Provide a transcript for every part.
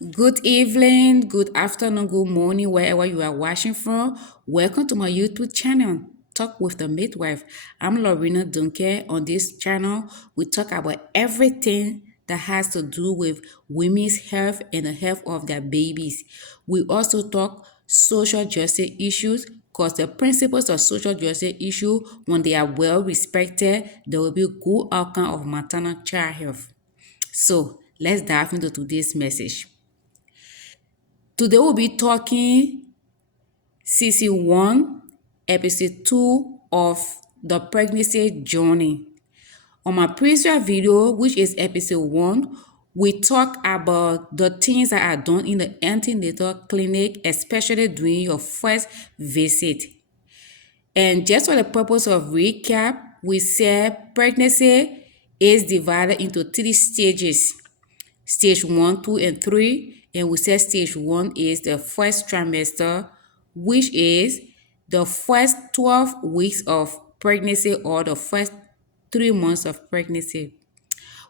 Good evening, good afternoon, good morning, wherever you are watching from. Welcome to my YouTube channel, Talk with the Midwife. I'm Lorena Dunke. On this channel, we talk about everything that has to do with women's health and the health of their babies. We also talk social justice issues because the principles of social justice issue, when they are well respected, there will be good outcome of maternal child health. So let's dive into today's message. Today we'll be talking season 1, episode 2 of the pregnancy journey. On my previous video, which is episode 1, we talk about the things that are done in the antenatal clinic, especially during your first visit. And just for the purpose of recap, we said pregnancy is divided into 3 stages. Stage 1, 2, and 3. And we said stage 1 is the first trimester, which is the first 12 weeks of pregnancy or the first 3 months of pregnancy.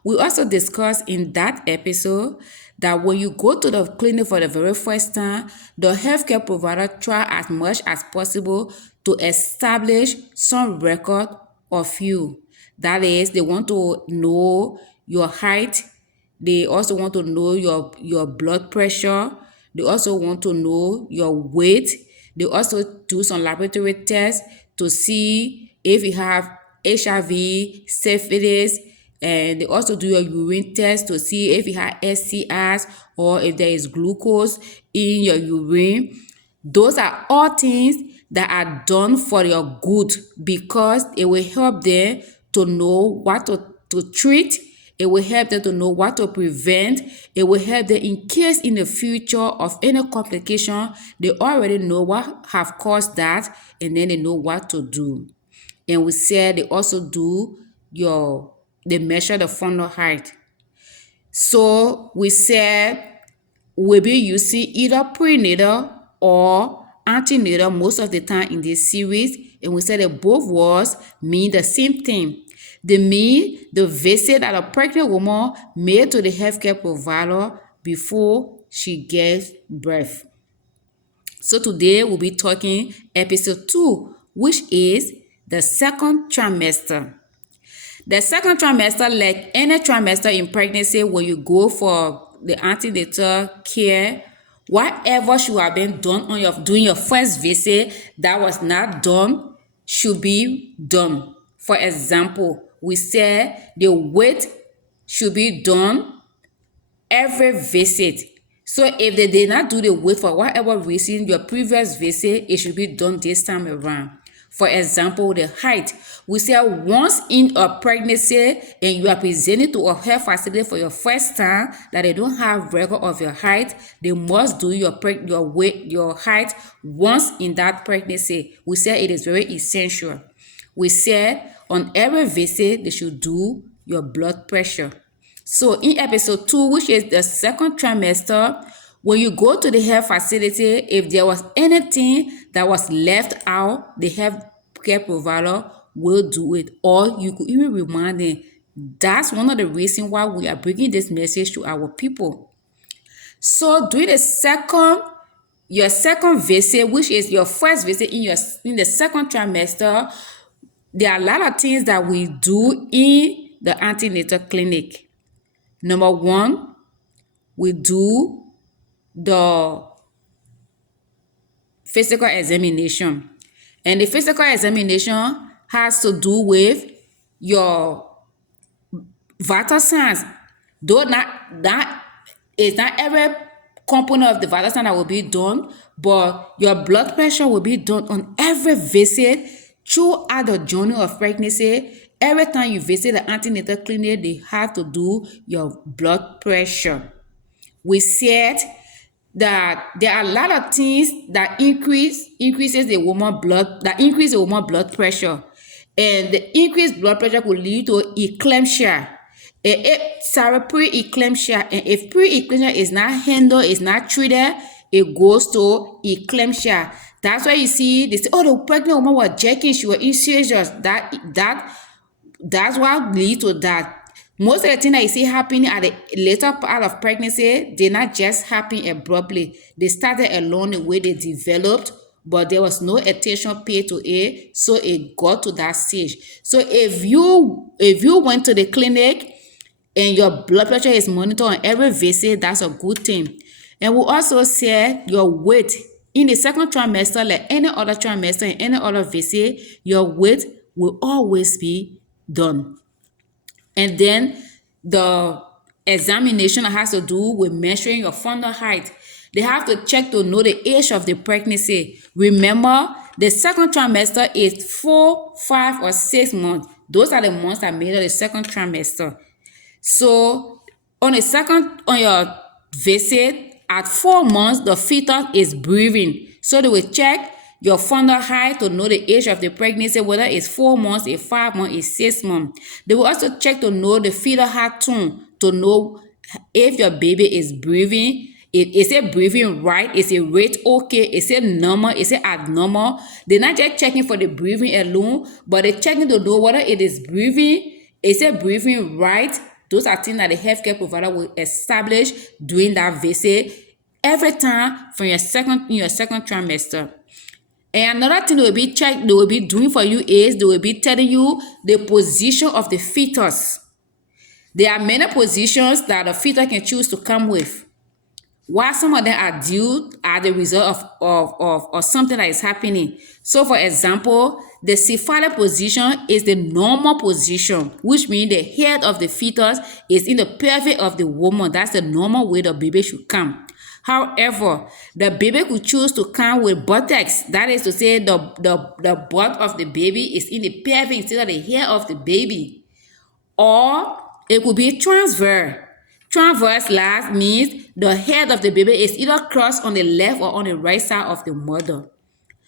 We also discussed in that episode that when you go to the clinic for the very first time, the healthcare provider try as much as possible to establish some record of you. That is, they want to know your height. They also want to know your blood pressure. They also want to know your weight. They also do some laboratory tests to see if you have HIV, syphilis, and they also do a urine test to see if you have STIs or if there is glucose in your urine. Those are all things that are done for your good because it will help them to know what to treat. It will help them to know what to prevent. It will help them in case in the future of any complication, they already know what have caused that and then they know what to do. And we said they also do they measure the fundal height. So we said we'll be using either prenatal or antenatal most of the time in this series. And we said that both words mean the same thing. They mean the visit that a pregnant woman made to the healthcare provider before she gives birth. So today we'll be talking episode 2, which is the second trimester. The second trimester, like any trimester in pregnancy, when you go for the antenatal care, whatever should have been done on during your first visit that was not done should be done. For example, we said the weight should be done every visit. So if they did not do the weight for whatever reason, your previous visit, it should be done this time around. For example, the height. We say once in a pregnancy and you are presenting to a health facility for your first time that they don't have record of your height, they must do your weight, your height once in that pregnancy. We say it is very essential. We said on every visit, they should do your blood pressure. So in episode 2, which is the second trimester, when you go to the health facility, if there was anything that was left out, the health care provider will do it. Or you could even remind them. That's one of the reasons why we are bringing this message to our people. So during your second visit, which is your first visit in the second trimester, there are a lot of things that we do in the antenatal clinic. Number 1, we do the physical examination. And the physical examination has to do with your vital signs. Though that is not every component of the vital sign that will be done, but your blood pressure will be done on every visit throughout the journey of pregnancy. Every time you visit the antenatal clinic, they have to do your blood pressure. We said that there are a lot of things that increases the woman blood pressure, and the increased blood pressure could lead to eclampsia. Pre-eclampsia, and if pre-eclampsia is not handled, is not treated, it goes to eclampsia. That's why you see they say, oh, the pregnant woman was jerking, she was in seizures. That's what leads to that. Most of the things that you see happening at the later part of pregnancy, they not just happen abruptly. They started along the way they developed, but there was no attention paid to it, so it got to that stage. So if you went to the clinic and your blood pressure is monitored on every visit, that's a good thing. And we also said your weight in the second trimester, like any other trimester and any other visit, your weight will always be done. And then the examination has to do with measuring your fundal height. They have to check to know the age of the pregnancy. Remember, the second trimester is 4, 5, or 6 months. Those are the months that made up the second trimester. So on your visit at 4 months, the fetus is breathing. So they will check your fundal height to know the age of the pregnancy, whether it's 4 months, it's 5 months, it's 6 months. They will also check to know the fetal heart tone to know if your baby is breathing. Is it breathing right? Is it rate okay? Is it normal? Is it abnormal? They're not just checking for the breathing alone, but they're checking to know whether it is breathing. Is it breathing right? Those are things that the healthcare provider will establish during that visit every time from in your second trimester. And another thing they will be doing for you is they will be telling you the position of the fetus. There are many positions that the fetus can choose to come with. While some of them are due as the result of something that is happening. So for example, the cephalic position is the normal position, which means the head of the fetus is in the pelvis of the woman. That's the normal way the baby should come. However, the baby could choose to come with buttocks. That is to say the butt of the baby is in the pelvis instead of the head of the baby. Or it could be transverse. Transverse last means the head of the baby is either crossed on the left or on the right side of the mother.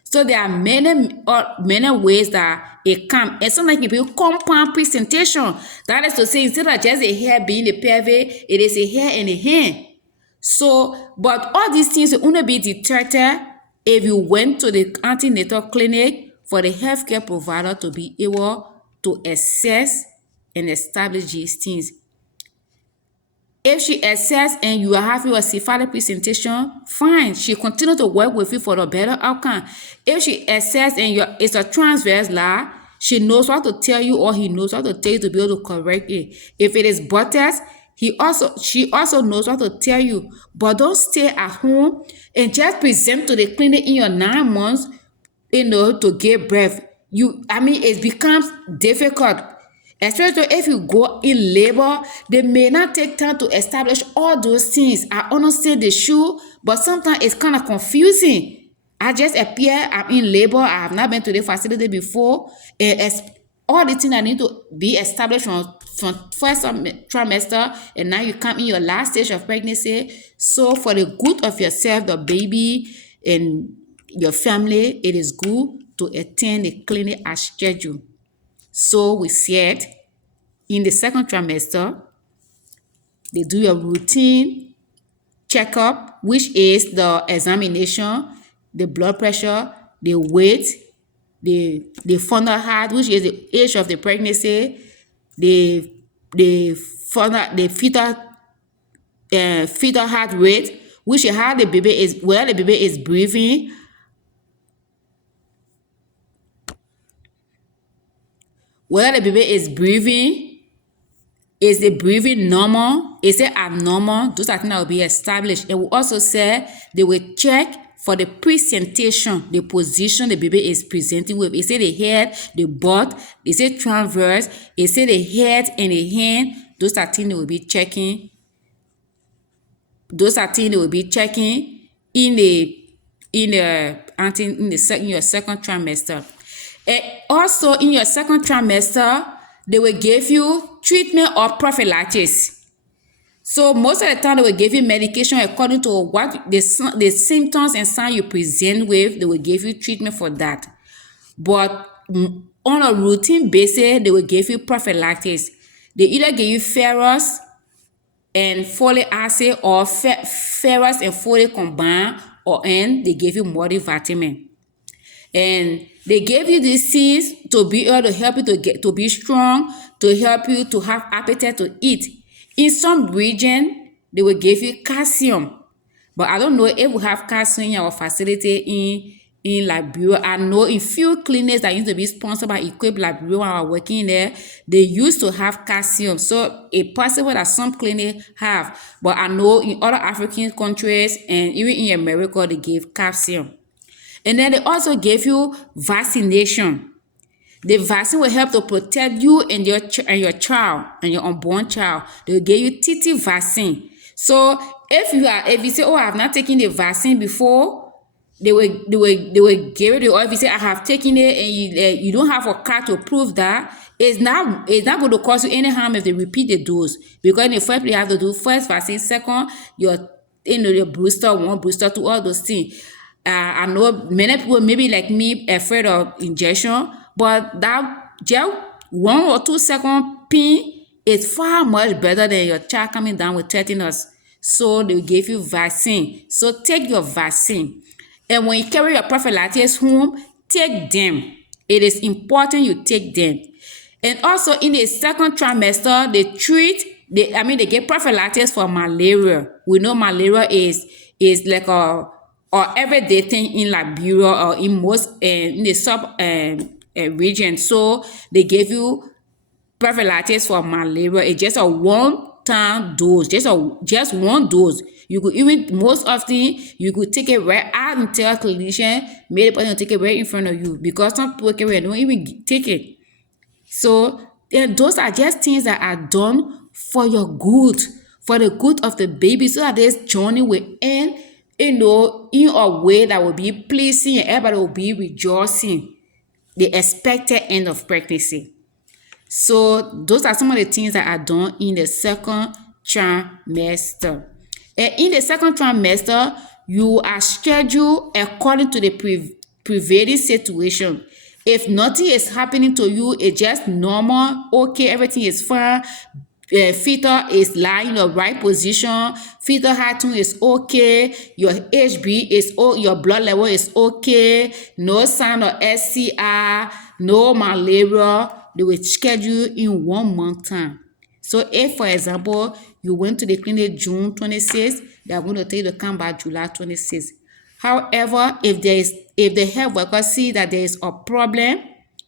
So there are many ways that it comes. And sometimes it can be compound presentation. That is to say, instead of just a hair being the pelvis, it is a hair in the hand. So, but all these things will only be detected if you went to the antenatal clinic for the healthcare provider to be able to assess and establish these things. If she assess and you are having a cephalic presentation, fine. She continue to work with you for a better outcome. If she assess and it's a transverse lie, she knows what to tell you or he knows what to tell you to be able to correct it. If it is buttocks, she also knows what to tell you. But don't stay at home and just present to the clinic in your 9 months, to give birth. It becomes difficult. Especially if you go in labor, they may not take time to establish all those things. I understand they should, but sometimes it's kind of confusing. I just appear, I'm in labor, I have not been to the facility before, and all the things that need to be established from first trimester, and now you come in your last stage of pregnancy. So for the good of yourself, the baby, and your family, it is good to attend the clinic as scheduled. So we said in the second trimester, they do your routine checkup, which is the examination, the blood pressure, the weight, the fundal height, which is the age of the pregnancy, the fetal heart rate, which is how the baby is, whether the baby is breathing, is the breathing normal? Is it abnormal? Those are things that will be established. And we also said they will check for the presentation, the position the baby is presenting with. Is it the head, the butt? Is it transverse? Is it the head and the hand? Those are things they will be checking. Those are things they will be checking in your second trimester. And also in your second trimester, they will give you treatment or prophylaxis. So most of the time they will give you medication according to what the symptoms and signs you present with. They will give you treatment for that. But on a routine basis, they will give you prophylaxis. They either give you ferrous and folic acid, or ferrous and folic combined, and they give you multivitamin. And they gave you these seeds to be able to help you to be strong, to help you to have appetite to eat. In some region, they will give you calcium. But I don't know if we have calcium in our facility in Liberia. I know in few clinics that used to be sponsored by Equip Liberia when I was working there, they used to have calcium. So it's possible that some clinics have. But I know in other African countries and even in America, they give calcium. And then they also give you vaccination. The vaccine will help to protect you and your child and your unborn child. They will give you TT vaccine. So if you say, oh, I have not taken the vaccine before, they will give it. Or if you say, I have taken it and you don't have a card to prove that, it's not going to cause you any harm if they repeat the dose, because in the first place you have to do first vaccine, second your booster, one booster, two, all those things. I know many people maybe like me afraid of injection, but that just 1 or 2 second pin is far much better than your child coming down with tetanus. So they give you vaccine. So take your vaccine. And when you carry your prophylactics home, take them. It is important you take them. And also in the second trimester, they get prophylaxis for malaria. We know malaria is like a everyday thing in Liberia or in most in the sub region. So they give you prophylaxis for malaria. It's just a one-time dose, just one dose. You could even most often you could take it right out and tell a clinician, maybe the person take it right in front of you, because some people don't even take it. So those are just things that are done for your good, for the good of the baby, so that this journey will end, in a way that will be pleasing and everybody will be rejoicing the expected end of pregnancy. So those are some of the things that are done in the second trimester. And in the second trimester, you are scheduled according to the prevailing situation. If nothing is happening to you, it's just normal, okay, everything is fine, fetal is lying in the right position, fetal heart tone is okay, your HB is your blood level is okay, no sign of SCI, no malaria, they will schedule in 1 month time. So if, for example, you went to the clinic June 26th, they are going to tell you to come back July 26th. However, if the health worker see that there is a problem,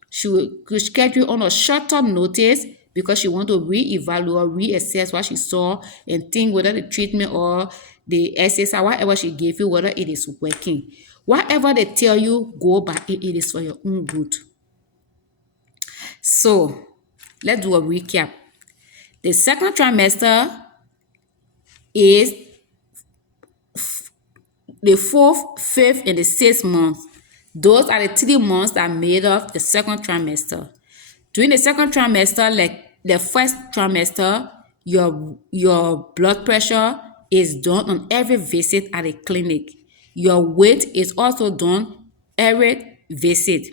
she will schedule on a shorter notice, because she want to reevaluate, reassess what she saw and think whether the treatment or the SSI, whatever she gave you, whether it is working. Whatever they tell you, go by it. It is for your own good. So let's do a recap. The second trimester is the 4th, 5th, and the 6th month. Those are the 3 months that made up the second trimester. During the second trimester, like the first trimester, your blood pressure is done on every visit at a clinic. Your weight is also done every visit.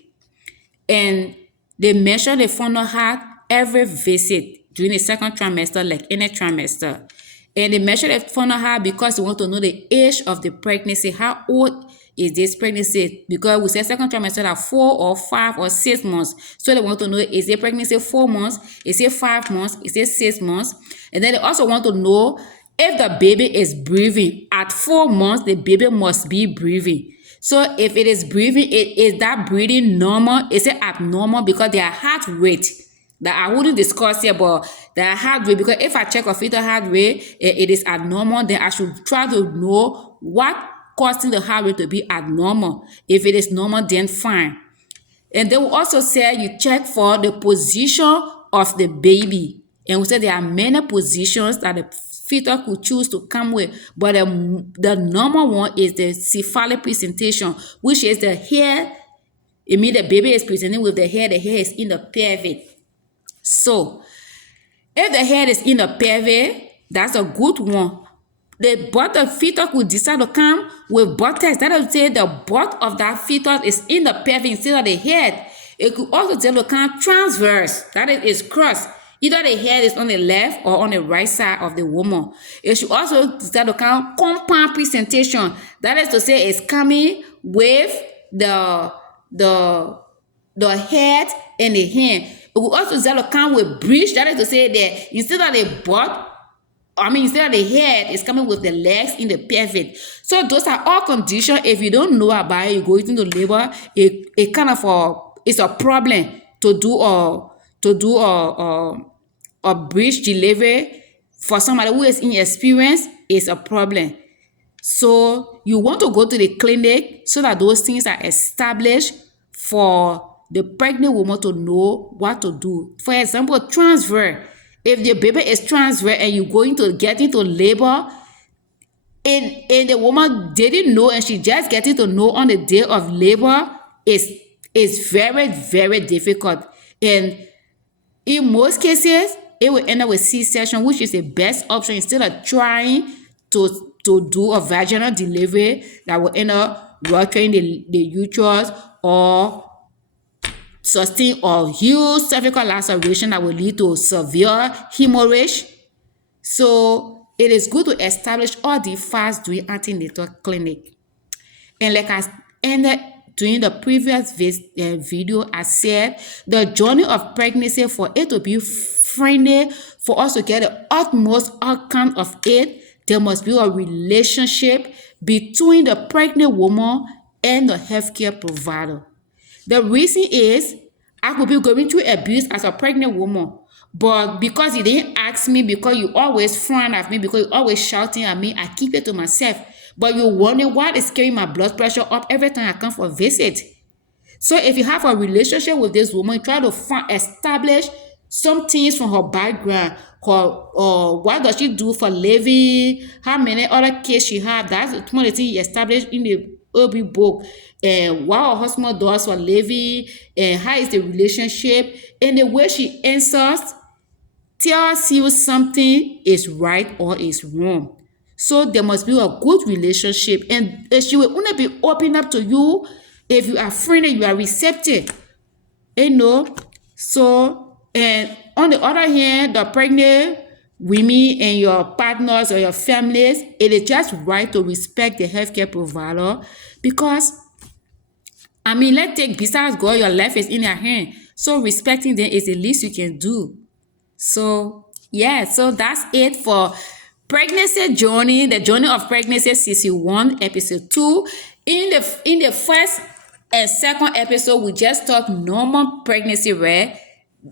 And they measure the fundal heart every visit during the second trimester, like any trimester. And they measure the fundal heart because they want to know the age of the pregnancy. How old is this pregnancy? Because we say second trimester are 4 or 5 or 6 months. So they want to know, is the pregnancy 4 months? Is it 5 months? Is it 6 months? And then they also want to know if the baby is breathing. At 4 months, the baby must be breathing. So if it is breathing, is that breathing normal? Is it abnormal? Because their heart rate, that I wouldn't discuss here, but their heart rate, because if I check a fetal heart rate, it is abnormal, then I should try to know what causing the heart rate to be abnormal. If it is normal, then fine. And they will also say you check for the position of the baby. And we say there are many positions that the fetus could choose to come with, but the normal one is the cephalic presentation, which is the head. It means the baby is presenting with the head is in the pelvic. So if the head is in the pelvic, that's a good one. The fetus could decide to come with buttocks. That is to say the butt of that fetus is in the pelvic instead of the head. It could also decide to come transverse. That is crossed. Either the head is on the left or on the right side of the woman. It should also decide to come compound presentation. That is to say it's coming with the the the head and the hand. It will also zero come with bridge. That is to say that instead of the butt, instead of the head, it's coming with the legs in the pelvic. So those are all conditions. If you don't know about it, you go into labor, it kind of it's a problem to do a bridge delivery for somebody who is inexperienced. Is a problem. So you want to go to the clinic so that those things are established for the pregnant woman to know what to do. For example, transfer. If the baby is transferred and you're going to get into labor, and the woman didn't know and she just getting to know on the day of labor, is very, very difficult. And in most cases, it will end up with C-section, which is the best option instead of trying to do a vaginal delivery that will end up rupturing the uterus or sustain a huge cervical laceration that will lead to severe hemorrhage. So it is good to establish all the facts during antenatal clinic. And like I ended during the previous video, I said the journey of pregnancy, for it to be friendly, for us to get the utmost outcome of it, there must be a relationship between the pregnant woman and the healthcare provider. The reason is I could be going through abuse as a pregnant woman, but because you didn't ask me, because you always frown at me, because you always shouting at me, I keep it to myself. But you wonder what is carrying my blood pressure up every time I come for a visit. So if you have a relationship with this woman, try to establish some things from her background, what does she do for living, how many other kids she have. That's one of the things you establish in the OB book, and what her husband does for living, and how is the relationship, and the way she answers tells you something is right or is wrong. So there must be a good relationship, and she will only be open up to you if you are friendly, you are receptive. So, and on the other hand, the pregnant women and your partners or your families, it is just right to respect the healthcare provider, because let's take, besides God, your life is in their hand. So respecting them is the least you can do. So yeah, so that's it for pregnancy journey, the journey of pregnancy, season 1, episode 2. In the first and second episode, we just talk normal pregnancy, right?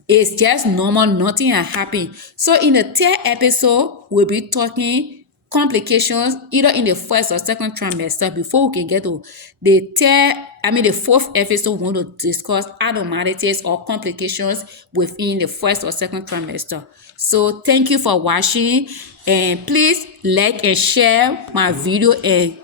It's just normal, nothing has happened. So in the third episode, we'll be talking complications either in the first or second trimester. Before we can get to the fourth episode, we want to discuss abnormalities or complications within the first or second trimester. So thank you for watching, and please like and share my video, and